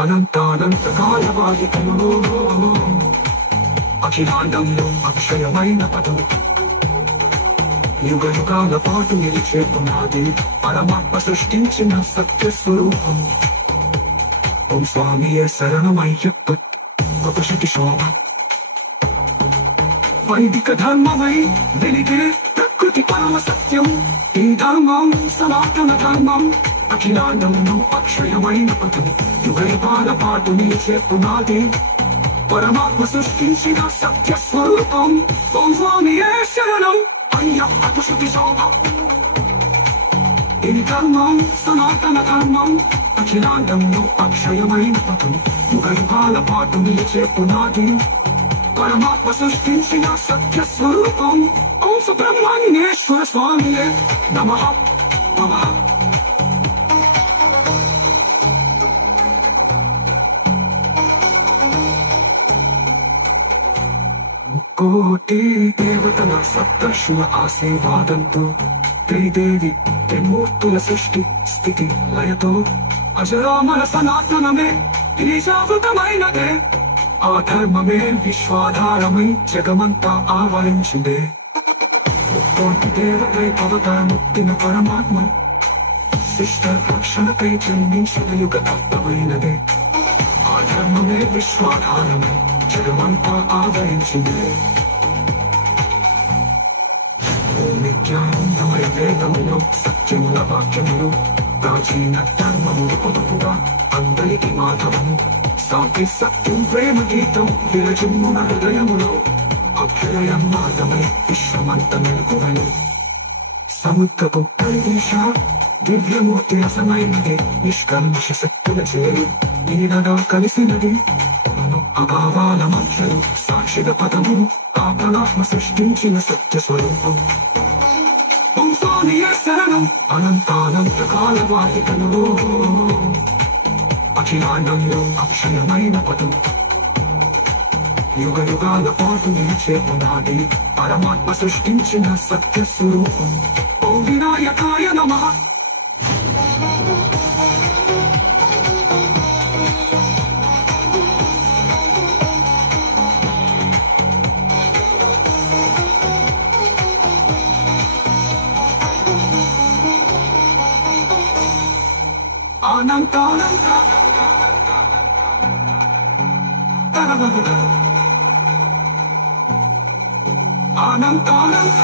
అనంతానంతకాలవాదికను అఖిలాండంలో అక్షయమైన పదం యుగ యుగాల పాటు నిలిచే పునాది పరమాత్మ సృష్టించిన సత్య స్వరూపం. ఓం స్వామియే శరణమయ్యప్ప ఒకటి శోభ వైదిక ధర్మమై వెలిగే ప్రకృతి పరమ సత్యం. ఈ ధర్మం సనాతన ధర్మం అఖిలాండంలో అక్షయమైన పదం యుగ యుగాల పాటు నిలిచే పునాది పరమాత్మ సృష్టించిన సత్య స్వరూపం. ఓం స్వామియే శరణం అయ్యప్ప శుద్ధి శోభ. ఈ ధర్మం సనాతన ధర్మం అఖిలాండంలో అక్షయమైన పదం యుగ యుగాల పాటు నిలిచే పునాది పరమాత్మ సృష్టించిన సత్య స్వరూపం. ఓం సుబ్రహ్మణ్యేశ్వర స్వామియే నమః నమః. కోటి దేవతల సప్తర్షుల ఆశీర్వాదంతో త్రిదేవి త్రిమూర్తుల సృష్టి స్థితి లయతో అజరామర సనాతనమే ఈశావృతమైనదే. ఆ ధర్మమే విశ్వాధారమై జగమంతా ఆవరించిందే. కోటి దేవతై అవతారముక్తిన పరమాత్మ శిష్ట రక్షణకై జన్మించిన యుగ తత్వమైనదే. ఆ ధర్మమే విశ్వాధారమై జగమంతా ఆవరించిందే. నిత్యానందమై వేదములు సత్యముల వాక్యములు ప్రాచీన ధర్మములు పొదుపుగా అందరికి మాధవము సాటి సత్యం ప్రేమ గీతం విరజిమ్మున హృదయములో అభ్యుదయం మార్గమై విశ్వమంత మెలకువలు. సముద్రపు పరిదీశ దివ్యమూర్తి అసమైనది నిష్కల్మష శక్తుల చేరి నీడగా కలిసినది. అభావాల మధ్యలు సాక్షిక పదము ఆ పరమాత్మ సృష్టించిన సత్య స్వరూపం. ఓం స్వామియే శరణం అనంతానంతకాలవాదికను అఖిలాండంలో అక్షయమైన పదం యుగ యుగాల పాటు నిలిచే పునాది పరమాత్మ సృష్టించిన సత్య స్వరూపం. ఓం వినాయకాయ నమః. అనంతానంత అనంతానంత